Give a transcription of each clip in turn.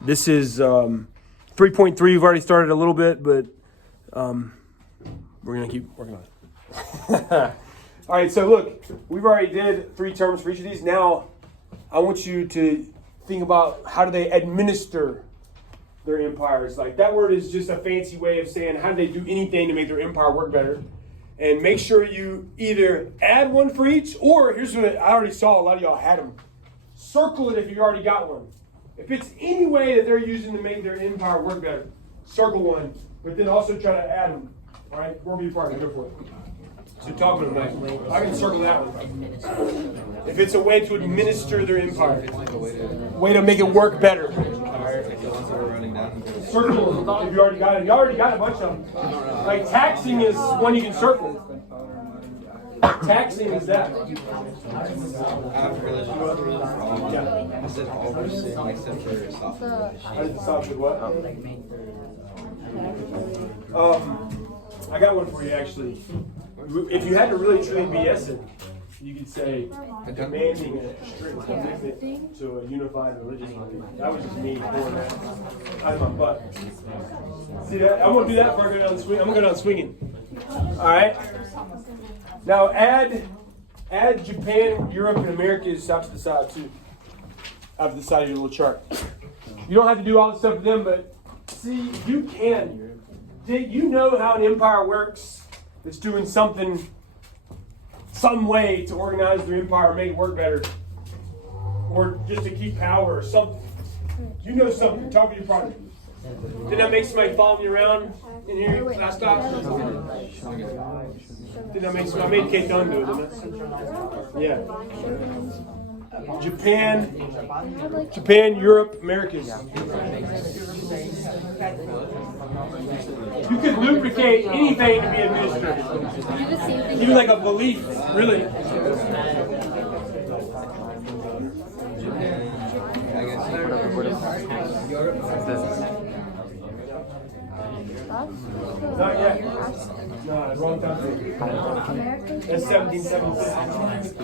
This is 3.3. We've already started a little bit, but we're going to keep working on it. All right, so look, we've already did 3 terms for each of these. Now, I want you to think about how do they administer their empires. Like, that word is just a fancy way of saying how do they do anything to make their empire work better. And make sure you either add one for each, or here's what I already saw, a lot of y'all had them. Circle it if you already got one. If it's any way that they're using to make their empire work better, circle one, but then also try to add them. All right, wherever you partner, go for it. So talk to them nice. I can circle that one. If it's a way to administer their empire, way to make it work better. Circle them if you already got it. You already got a bunch of them. Like taxing is one you can circle. Taxing is that. I said all for sin except for soft. I did soft with what? I got one for you actually. If you had to really truly BS it, you could say demanding a strict commitment to a unified religious belief. That was just me pulling that out of my butt. See that? I'm gonna do that before I go down swing. I'm gonna go down swinging. All right. Now add Japan, Europe, and Americas out to the side too. Out to the side of your little chart. You don't have to do all the stuff with them, but see, you can. You know how an empire works. That's doing something, some way to organize their empire, make it work better, or just to keep power or something. You know something. Talk with your partner. Did that make somebody follow me around in here last stop? Did that make somebody? I made Kate Dunn do it, didn't I? Yeah. Japan, Europe, Americas. You could lubricate anything to be administered. Even like a belief, really. Not yet. No, wrong time. That's 1776.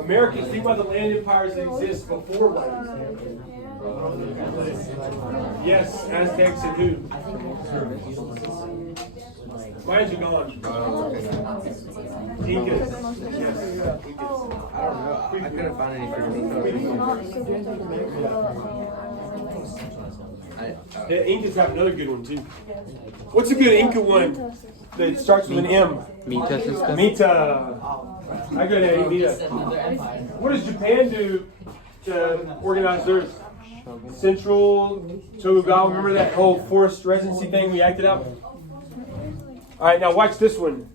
Americans, think about the land empires that exist before whites. Yes, Aztecs and who? Mine's are gone. Incas. Yes, Incas. I don't know. I couldn't find any for me. The Incas have another good one too. What's a good Inca one that starts with an M? Mita system. Mita. I go to Mita. What does Japan do to organize theirs? Central Tokugawa. Remember that whole forced residency thing we acted out? All right, now watch this one.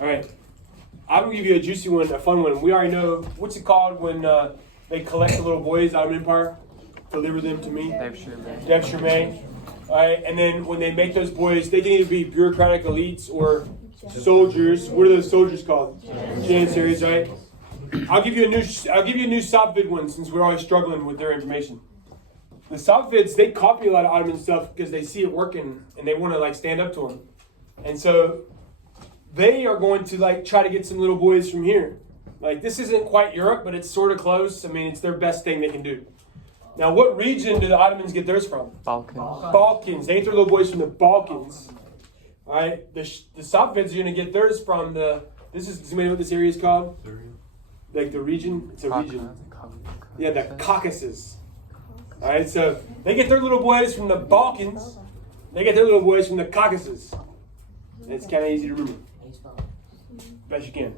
All right, I'm gonna give you a juicy one, a fun one. We already know what's it called when they collect the little boys out of empire, deliver them to me. Devshirme. All right, and then when they make those boys, they can either be bureaucratic elites or soldiers. What are those soldiers called? Janissaries, right? I'll give you a new Safavid one since we're always struggling with their information. The Safavids, they copy a lot of Ottoman stuff because they see it working and they want to like stand up to them. And so they are going to like try to get some little boys from here. Like this isn't quite Europe, but it's sort of close. I mean, it's their best thing they can do. Now, what region do the Ottomans get theirs from? Balkans. They get their little boys from the Balkans. All right. The Safavids are going to get theirs from the. Does anybody know what this area is called? Like the region? It's a region. Yeah, the Caucasus. All right. So they get their little boys from the Balkans. They get their little boys from the Caucasus. And it's kind of easy to remember. Best you can.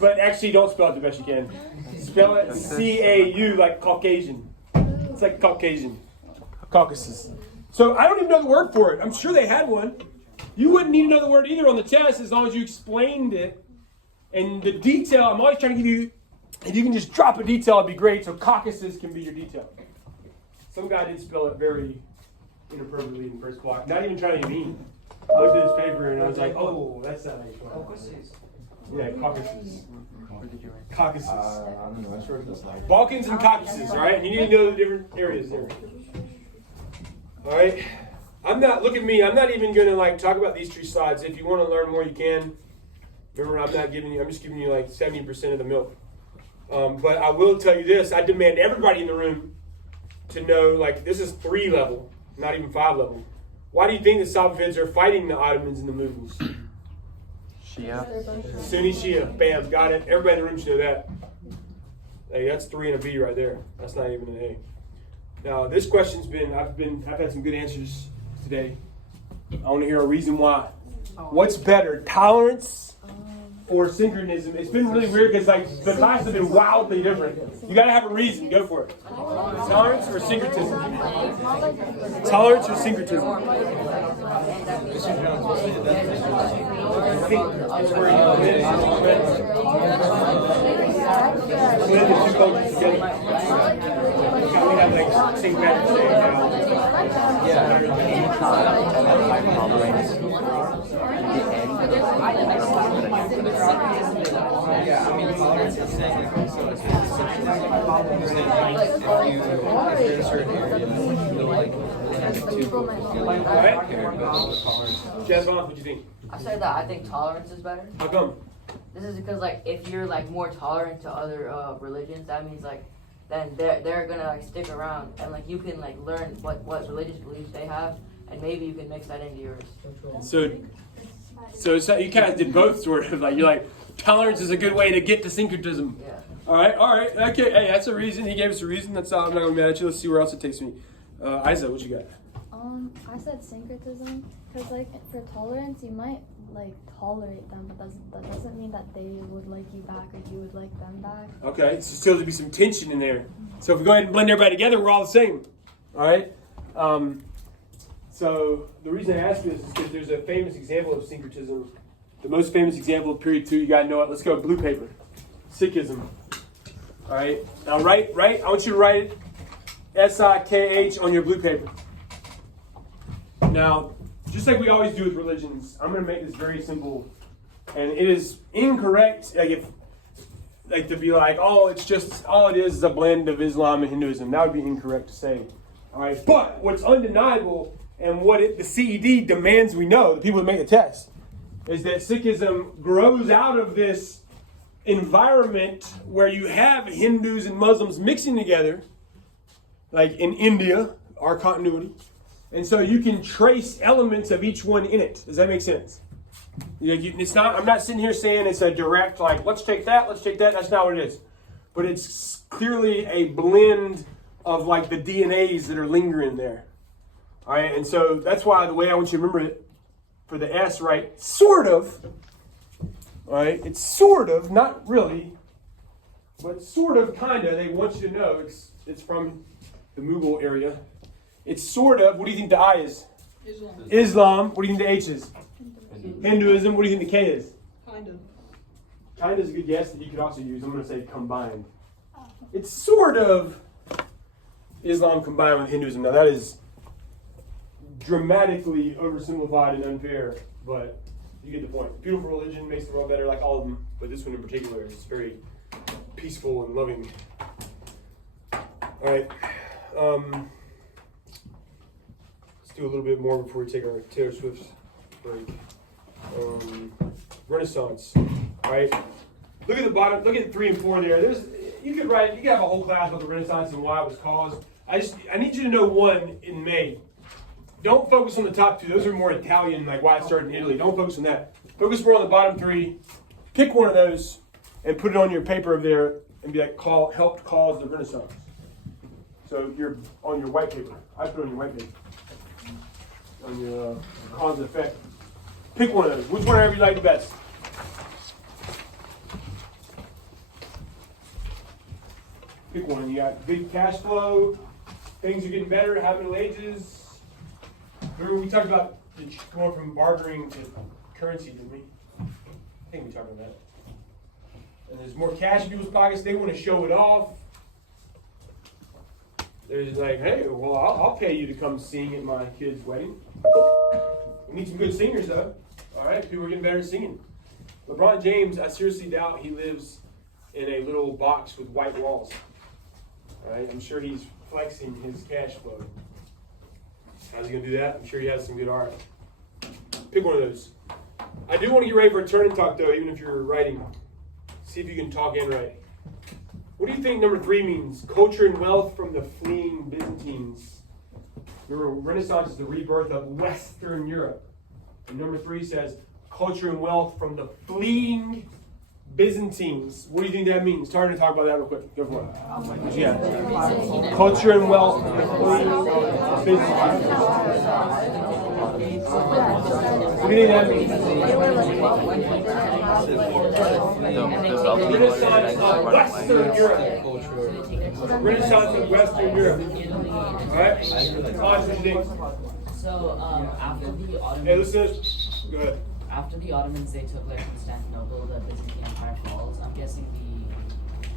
But actually, don't spell it the best you can. Spell it C-A-U, like Caucasian. It's like Caucasian. Caucasus. So I don't even know the word for it. I'm sure they had one. You wouldn't need another word either on the test as long as you explained it. And the detail, I'm always trying to give you, if you can just drop a detail, it'd be great. So Caucasus can be your detail. Some guy did spell it very inappropriately in first block. Not even trying to be mean. I looked at his paper and I was like, oh, that's not how you spell it. Yeah, Caucasus. Caucasus. I don't know. I sure it like Balkans and Caucasus, all right? And you need to know the different areas there. All right? Look at me. I'm not even going to like talk about these 3 slides. If you want to learn more, you can. Remember, I'm just giving you like 70% of the milk. But I will tell you this, I demand everybody in the room to know, like, this is 3 level, not even 5 level. Why do you think the Safavids are fighting the Ottomans and the Mughals? Shia. Sunni Shia, bam, got it. Everybody in the room should know that. Hey, that's 3 and a B right there. That's not even an A. Now, this question's I've had some good answers today. I want to hear a reason why. What's better, tolerance or synchronism? It's been really weird because like the classes have been wildly different. You got to have a reason. Go for it. Tolerance or syncretism? Tolerance or syncretism? Blend the 2 cultures together. We have like St. Patrick's Day now. Yeah, I mean, tolerance is saying like, so it's if you're in a certain area, you feel like Jazz Vaughn, what do you think? I said that I think tolerance is better. How come? This is because like if you're like more tolerant to other religions, that means like then they're gonna like stick around and like you can like learn what religious beliefs they have and maybe you can mix that into yours. So you kind of did both sort of like you're like tolerance is a good way to get to syncretism. Yeah. All right, okay. Hey, that's a reason. He gave us a reason. That's all. I'm not gonna be mad at you. Let's see where else it takes me. Isa, what you got? I said syncretism because like for tolerance you might like tolerate them, but that doesn't mean that they would like you back or you would like them back. Okay, so still to be some tension in there. So if we go ahead and blend everybody together, we're all the same. All right. So the reason I ask this is because there's a famous example of syncretism. The most famous example of period 2. You gotta know it. Let's go. Blue paper. Sikhism. All right. Now write. I want you to write it. S-I-K-H on your blue paper. Now, just like we always do with religions, I'm going to make this very simple. And it is incorrect, to be like, oh, it's just, all it is a blend of Islam and Hinduism. That would be incorrect to say. All right. But what's undeniable and what the CED demands we know, the people that make the test, is that Sikhism grows out of this environment where you have Hindus and Muslims mixing together, like in India, our continuity. And so you can trace elements of each one in it. Does that make sense? It's not. I'm not sitting here saying it's a direct, like, let's take that. That's not what it is. But it's clearly a blend of, like, the DNAs that are lingering there. All right? And so that's why the way I want you to remember it, for the S, right, sort of. All right? It's sort of, not really, but sort of, kind of. They want you to know it's from the Mughal area. It's sort of, what do you think the I is? Islam. What do you think the H is? Hinduism. What do you think the K is? Kind of. Kind is a good guess that you could also use. I'm going to say combined. It's sort of Islam combined with Hinduism. Now that is dramatically oversimplified and unfair, but you get the point. Beautiful religion makes the world better, like all of them, but this one in particular is very peaceful and loving. All right. Let's do a little bit more before we take our Taylor Swift break. Renaissance. All right. Look at the bottom. Look at 3 and 4 there. You could have a whole class about the Renaissance and why it was caused. I need you to know one in May. Don't focus on the top 2. Those are more Italian, like why it started in Italy. Don't focus on that. Focus more on the bottom 3. Pick one of those and put it on your paper over there and be like, helped cause the Renaissance. So you're on your white paper. I put it on your white paper. On your cause and effect. Pick one of those. Which one you like the best? Pick one. You got big cash flow. Things are getting better. High Middle Ages. Remember we talked about going from bartering to currency, didn't we? I think we talked about that. And there's more cash in people's pockets. They want to show it off. There's like, hey, well, I'll pay you to come sing at my kid's wedding. We need some good singers, though. All right, people are getting better at singing. LeBron James, I seriously doubt he lives in a little box with white walls. All right, I'm sure he's flexing his cash flow. How's he going to do that? I'm sure he has some good art. Pick one of those. I do want to get ready for a turn and talk, though, even if you're writing. See if you can talk and write. What do you think number 3 means? Culture and wealth from the fleeing Byzantines. Remember, Renaissance is the rebirth of Western Europe. And number 3 says, culture and wealth from the fleeing Byzantines. What do you think that means? Starting to talk about that real quick. Go for it. Yeah. Culture and wealth from the fleeing Byzantines. What do you think that means? Renaissance of Western Europe. Renaissance of Western Europe. Alright? So, after the Ottomans, Hey, listen. Go ahead. after the Ottomans, they took like Constantinople, the Byzantine Empire falls. I'm guessing the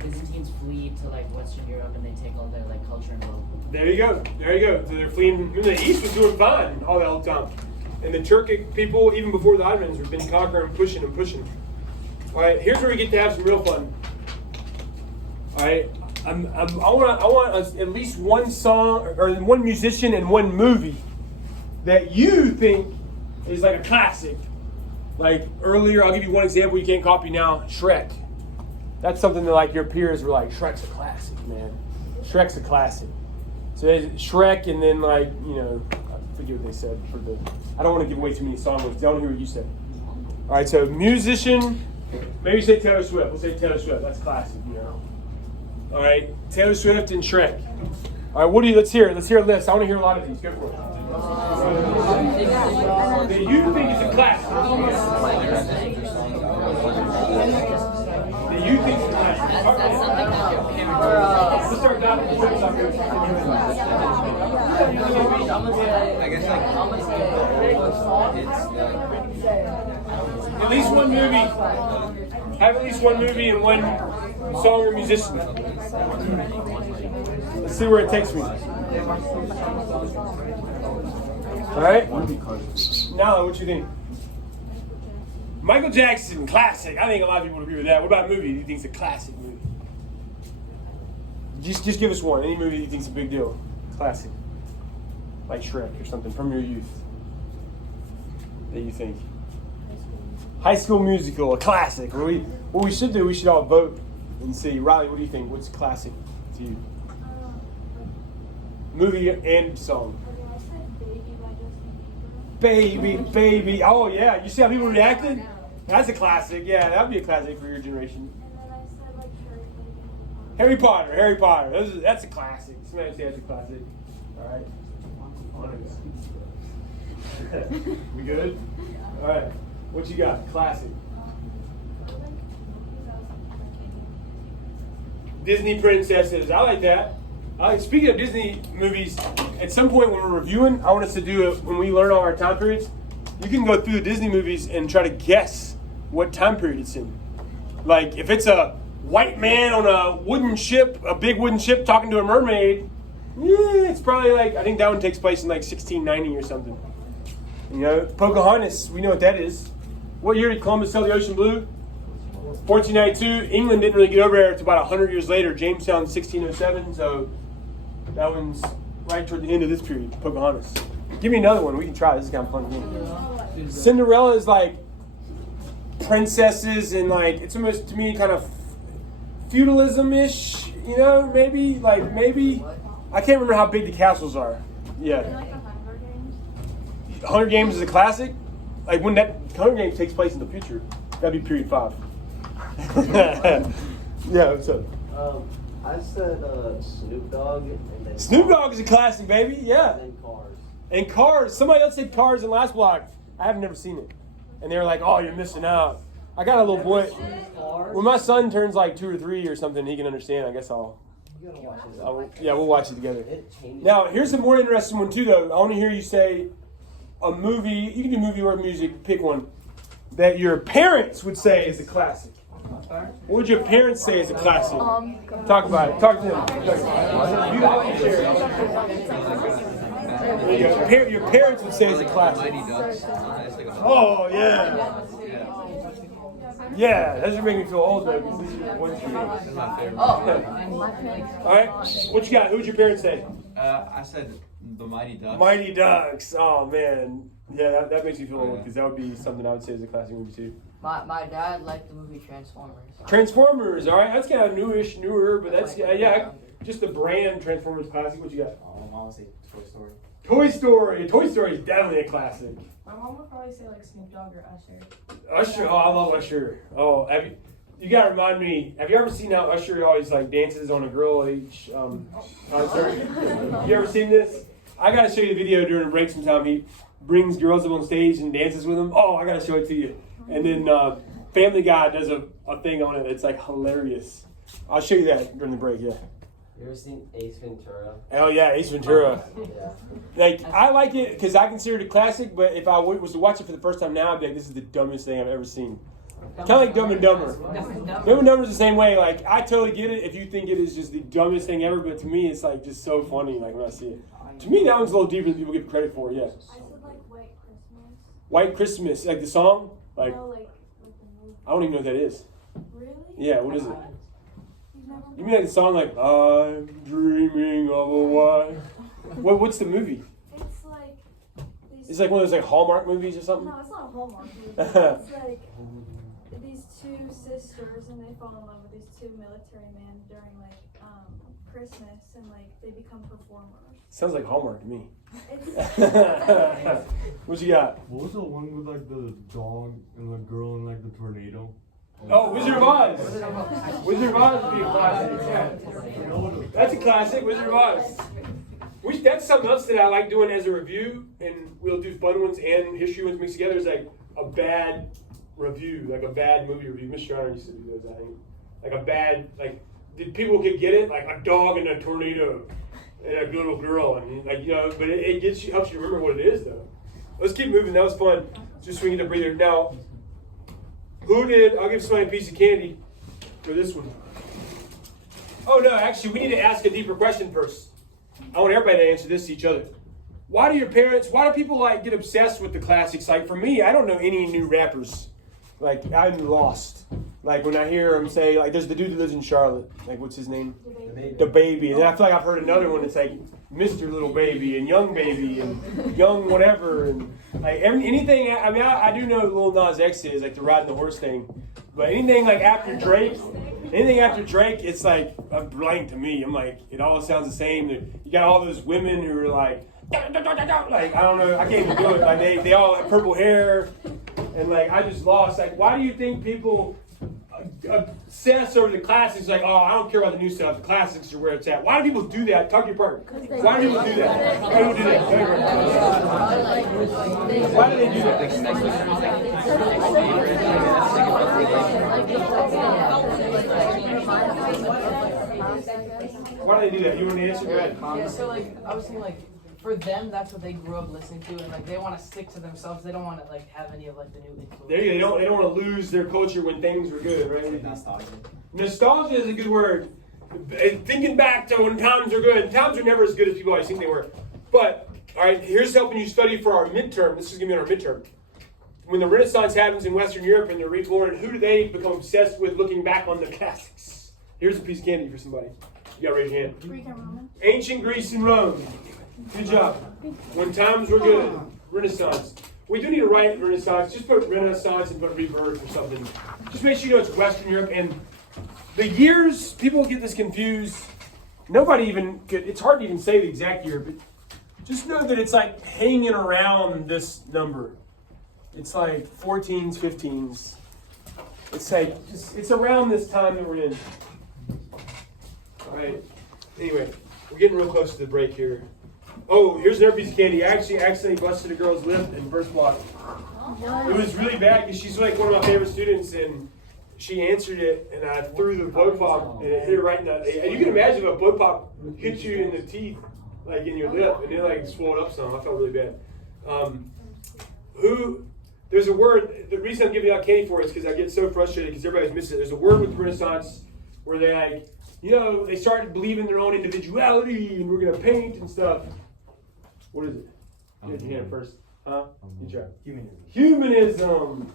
Byzantines flee to like Western Europe and they take all their like culture and wealth. There you go. There you go. So they're fleeing. The East was doing fine all the whole time. And the Turkic people, even before the Ottomans, have been conquering, pushing and pushing. All right, here's where we get to have some real fun. All right, I want at least one song or one musician and one movie that you think is like a classic. Like earlier, I'll give you one example you can't copy now. Shrek. That's something that like your peers were like, Shrek's a classic, man. Shrek's a classic. So there's Shrek, and then like I forget what they said for the. I don't want to give away too many song lyrics. I don't hear what you said. All right, so musician. Maybe say Taylor Swift. We'll say Taylor Swift. That's classic, All right, Taylor Swift and Shrek. All right, what do you? Let's hear it. Let's hear a list. I want to hear a lot of these. Go for it. That you think is a classic. That you think is a classic. That's something that your parents Let's start down with the I guess like At least one movie. Have at least one movie and one song or musician. Let's see where it takes me. All right. Now, what you think? Michael Jackson, classic. I think a lot of people would agree with that. What about movie? Do you think it's a classic movie? Just give us one. Any movie you think is a big deal. Classic. Like Shrek or something from your youth. That you think. High School Musical, a classic. What we should do, we should all vote and see. Riley, what do you think? What's classic to you? Movie and song. Baby. Oh, yeah. You see how people reacted? That's a classic. Yeah, that would be a classic for your generation. Harry Potter. That's a classic. Somebody say that's a classic. All right. We good? All right. What you got? Classic. Disney princesses. I like that. Speaking of Disney movies, at some point when we're reviewing, I want us to do it when we learn all our time periods. You can go through the Disney movies and try to guess what time period it's in. Like if it's a white man on a wooden ship, a big wooden ship talking to a mermaid, it's probably like, I think that one takes place in like 1690 or something. Pocahontas, we know what that is. What year did Columbus sail the ocean blue? 1492. England didn't really get over there until about 100 years later. Jamestown, 1607. So that one's right toward the end of this period. Pocahontas. Give me another one. We can try. This is kind of fun game. Cinderella is like princesses and like it's almost to me kind of feudalism-ish. Maybe I can't remember how big the castles are. Yeah. Hunger Games is a classic. Like when that Hunger Games takes place in the future, that'd be period 5. Yeah, what's up? I said Snoop Dogg. And then Snoop Dogg is a classic, baby. Yeah. And then Cars. And Cars. Somebody else said Cars in last block. I have never seen it. And they were like, oh, you're missing out. I got a little boy. When my son turns like 2 or 3 or something, he can understand. I guess I'll. You gotta watch this. Yeah, we'll watch it together. It changes. Now, here's a more interesting one too, though. I want to hear you say a movie. You can do movie or music. Pick one that your parents would say is a classic. What would your parents say is a classic? Talk about it. Talk to them. Your parents would say it's a classic. Oh, yeah. Yeah, that should make me feel old, though, because this is one for me. Oh. All right, what you got? Who would your parents say? I said The Mighty Ducks. Mighty Ducks. Oh man, yeah, that makes me feel old because that would be something I would say is a classic movie too. My dad liked the movie Transformers. Transformers. All right, that's kind of newer, but that's just the brand Transformers classic. What you got? I would say Toy Story. Toy Story. Toy Story is definitely a classic. My mom would probably say like Snoop Dogg or Usher. Usher. Oh, I love Usher. Oh, you gotta remind me. Have you ever seen how Usher always like dances on a girl at each concert? You ever seen this? I gotta show you the video during a break sometime. He brings girls up on stage and dances with them. Oh, I gotta show it to you. And then Family Guy does a thing on it. It's like hilarious. I'll show you that during the break. Yeah. You ever seen Ace Ventura? Oh yeah, Ace Ventura. Yeah. Like I like it because I consider it a classic. But if I was to watch it for the first time now, I'd be like, this is the dumbest thing I've ever seen. Kind of like Dumb and Dumber. Dumb and Dumber's the same way. Like I totally get it if you think it is just the dumbest thing ever. But to me, it's like just so funny. Like when I see it. To me, that one's a little deeper than people give credit for. Yeah. I said like White Christmas. White Christmas, like the song. Like No, like the movie. I don't even know what that is. Really? Yeah, what is it? You've never You mean like the song like I'm dreaming of a white? What's the movie? It's like these. It's like one of those like Hallmark movies or something. No, it's not a Hallmark movie. It's like these two sisters, and they fall in love with these two military men during like Christmas, and like they become performers. Sounds like Hallmark to me. It's What you got? What was the one with like the dog and the girl in like the tornado? Oh, Wizard of Oz. Wizard of Oz would be a classic. Yeah. That's a classic, Wizard of Oz. That's something else that I like doing as a review, and we'll do fun ones and history ones mixed together. Is like a bad review, like a bad movie review. Mr. Honor used to do those, I think. Like a bad, like, did people could get it? Like a dog in a tornado and a little girl, and like but it gets you, helps you remember what it is though. Let's keep moving. That was fun. Just swinging the breather. Now, I'll give somebody a piece of candy for this one. Oh no, actually, we need to ask a deeper question first. I want everybody to answer this to each other. Why do people like get obsessed with the classics? Like for me, I don't know any new rappers. Like I'm lost. Like when I hear them say, like there's the dude that lives in Charlotte. Like what's his name? The Baby. And then I feel like I've heard another one that's like Mr. Little Baby and Young Baby and Young whatever and like anything. I mean, I do know Lil Nas X is like the riding the horse thing, but anything like after Drake, it's like a blank to me. I'm like, it all sounds the same. You got all those women who are like I don't know, I can't even do it. Like they all have purple hair, and like I just lost. Like, why do you think people obsess over the classics? Like, oh, I don't care about the new stuff. The classics are where it's at. Why do people do that? Talk to your partner. Why do people do that? Why do people do that? Why do they do that? Why do they do that? You want to answer? Go ahead. Yeah, so like I was saying, like for them, that's what they grew up listening to, and like they want to stick to themselves. They don't want to like have any of like the new influence. There you go. They don't want to lose their culture when things were good, right? Nostalgia. Nostalgia is a good word. Thinking back to when times were good. Times are never as good as people always think they were. But all right, here's helping you study for our midterm. This is gonna be our midterm. When the Renaissance happens in Western Europe and they're reborn, who do they become obsessed with looking back on the classics? Here's a piece of candy for somebody. You gotta raise your hand. Greek and Roman. Ancient Greece and Rome. Good job. When times were good. Renaissance. We do need to write Renaissance. Just put Renaissance and put rebirth or something. Just make sure you know it's Western Europe. And the years, people get this confused. Nobody even could, it's hard to even say the exact year, but just know that it's like hanging around this number. It's like 14s, 15s. It's like, it's around this time that we're in. All right. Anyway, we're getting real close to the break here. Oh, here's another piece of candy. I actually accidentally busted a girl's lip in first block. It was really bad because she's like one of my favorite students, and she answered it, and I threw the blow pop, and it hit her right in the. And you can imagine if a blow pop hit you in the teeth, like in your lip, and it like swelled up some. I felt really bad. There's a word. The reason I'm giving out candy for it is because I get so frustrated because everybody's missing it. There's a word with the Renaissance where they like, they started believing their own individuality, and we're gonna paint and stuff. What is it? You have your hand first. Huh? Good job. Humanism.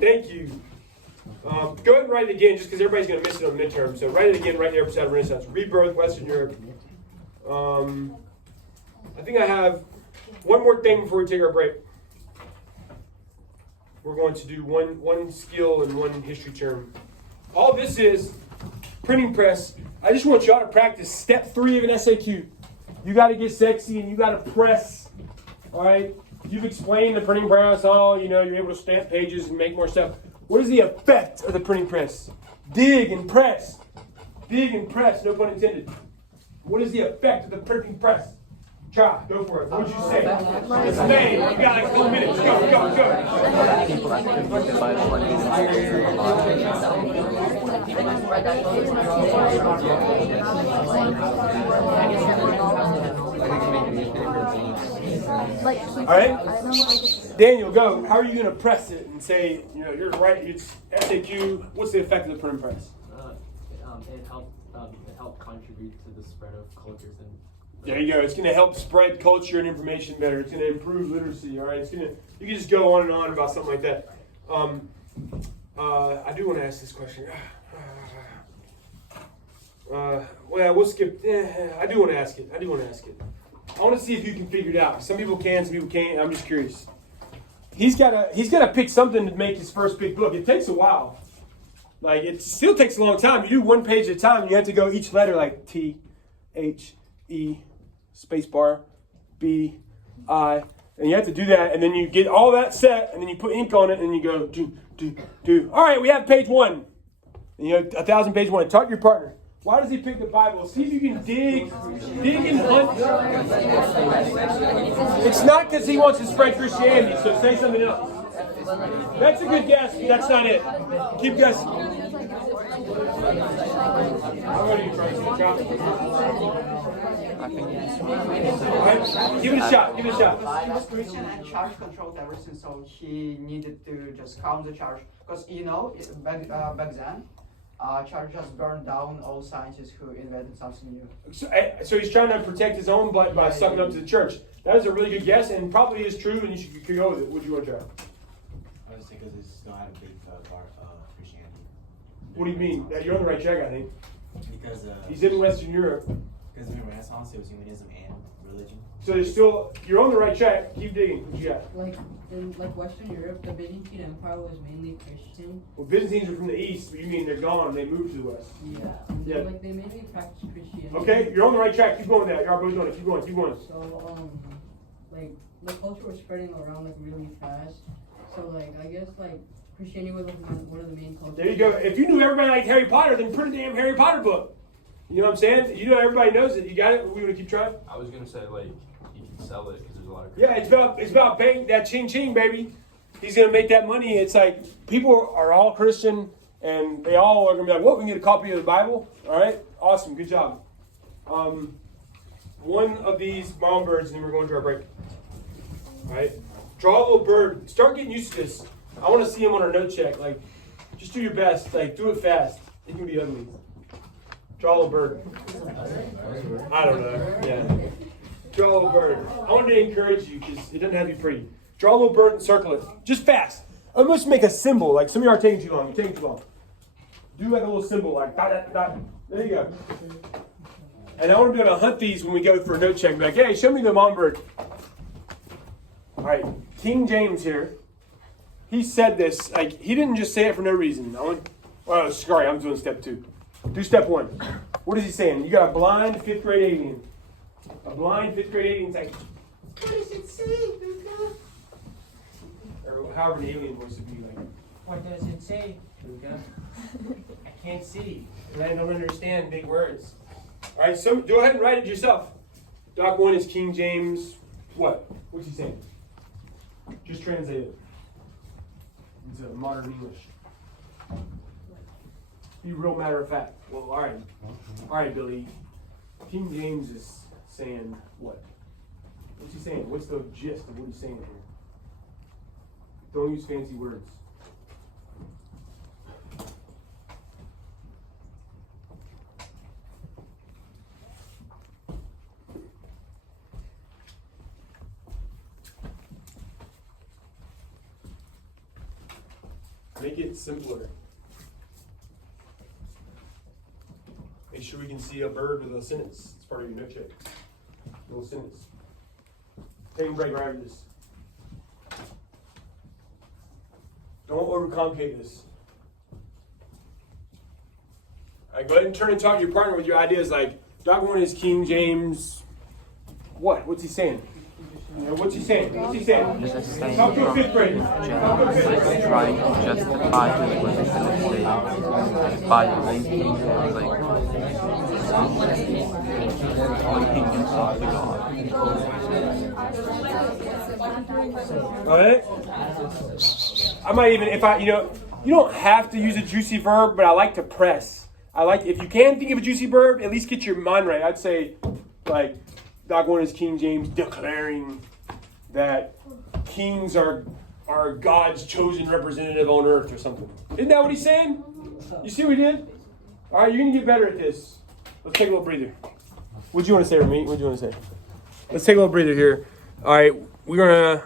Thank you. Go ahead and write it again, just because everybody's going to miss it on the midterm. So write it again right there beside Renaissance. Rebirth, Western Europe. I think I have one more thing before we take our break. We're going to do one skill and one history term. All this is printing press. I just want y'all to practice step 3 of an SAQ. You got to get sexy and you got to press. All right? You've explained the printing press. Oh, you're able to stamp pages and make more stuff. What is the effect of the printing press? Dig and press. Dig and press, no pun intended. What is the effect of the printing press? Try, go for it. What would you say? It's May. You got like 4 minutes. Go. All right, Daniel, go. How are you going to press it and say, you're right? It's SAQ. What's the effect of the printing press? It helped contribute to the spread of cultures and. There you go. It's going to help spread culture and information better. It's going to improve literacy. All right. You can just go on and on about something like that. I do want to ask this question. Well, we'll skip. I do want to ask it. I want to see if you can figure it out. Some people can, some people can't. I'm just curious. He's got to pick something to make his first big book. It takes a while. Like, it still takes a long time. You do one page at a time. You have to go each letter like T, H, E, space bar, B, I, and you have to do that, and then you get all that set, and then you put ink on it, and you go do. All right, we have page 1. And 1,000 page 1. Talk to your partner. Why does he pick the Bible? See if you can dig and hunt. It's not because he wants to spread Christianity, so say something else. That's a good guess, but that's not it. Keep guessing. Right, give it a shot. He was Christian and church controlled everything, so he needed to just calm the church. Because back then, church just burned down all scientists who invented something new. So he's trying to protect his own butt by sucking up to the church. That is a really good guess, and probably is true, and you should go with it. What do you want to try? I would say because it's not a big part of Christianity. What do you mean? You're on the right track, I think. Because he's in Western Europe. Because in the Renaissance, it was humanism and religion. So you're on the right track. Keep digging. What you got? Like in Western Europe, the Byzantine Empire was mainly Christian. Well, Byzantines are from the east, but you mean they're gone? They moved to the west. Yeah. Like they mainly practice Christianity. Okay, you're on the right track. Keep going there. You're both on it. Keep going. So like the culture was spreading around like really fast. So like I guess like Christianity was like one of the main cultures. There you go. If you knew everybody liked Harry Potter, then print a damn Harry Potter book. You know what I'm saying? Everybody knows it. You got it? We want to keep trying? I was going to say, like, you can sell it because there's a lot of... Yeah, it's about paying that ching, baby. He's going to make that money. It's like, people are all Christian, and they all are going to be like, what, we can get a copy of the Bible? All right? Awesome. Good job. One of these mom birds, and then we're going to our break. All right? Draw a little bird. Start getting used to this. I want to see him on our note check. Like, just do your best. Like, do it fast. It can be ugly. Draw a little bird. I don't know. Yeah. Draw a little bird. I wanted to encourage you because it doesn't have to be pretty. Draw a little bird and circle it. Just fast. Almost make a symbol. Like some of you are taking too long. You're taking too long. Do like a little symbol. Like dot, dot. There you go. And I want to be able to hunt these when we go for a note check. Be like, hey, show me the mom bird. All right. King James here. He said this. Like he didn't just say it for no reason. Sorry, I'm doing step 2. Do step 1. What is he saying? You got a blind 5th grade alien. A blind 5th grade alien is like, what does it say? Or however the alien wants to be like, what does it say, Luca? I can't see. And I don't understand big words. All right, so go ahead and write it yourself. Doc 1 is King James. What? What's he saying? Just translate it into modern English. Be real matter of fact. Well, all right, Billy. King James is saying what? What's he saying? What's the gist of what he's saying here? Don't use fancy words. Make it simpler. Make sure we can see a bird with a sentence. It's part of your note check. Little sentence. Take a break right after this. Don't overcomplicate this. All right, go ahead and turn and talk to your partner with your ideas like, Doc 1 is King James. What? What's he saying? You know, what's he saying? What's he saying? Just a saying Talk to a from fifth grader. Talk to a fifth grader. like trying to justify his position and say by linking himself to God. All right. I might even, if I, you know, you don't have to use a juicy verb, but I like to press. I like, if you can think of a juicy verb, at least get your mind right. I'd say, like, Doc 1 is King James declaring that kings are God's chosen representative on earth or something. Isn't that what he's saying? You see what he did? All right, you're going to get better at this. Let's take a little breather. What do you want to say, Ramit? What do you want to say? Let's take a little breather here. All right, we're going to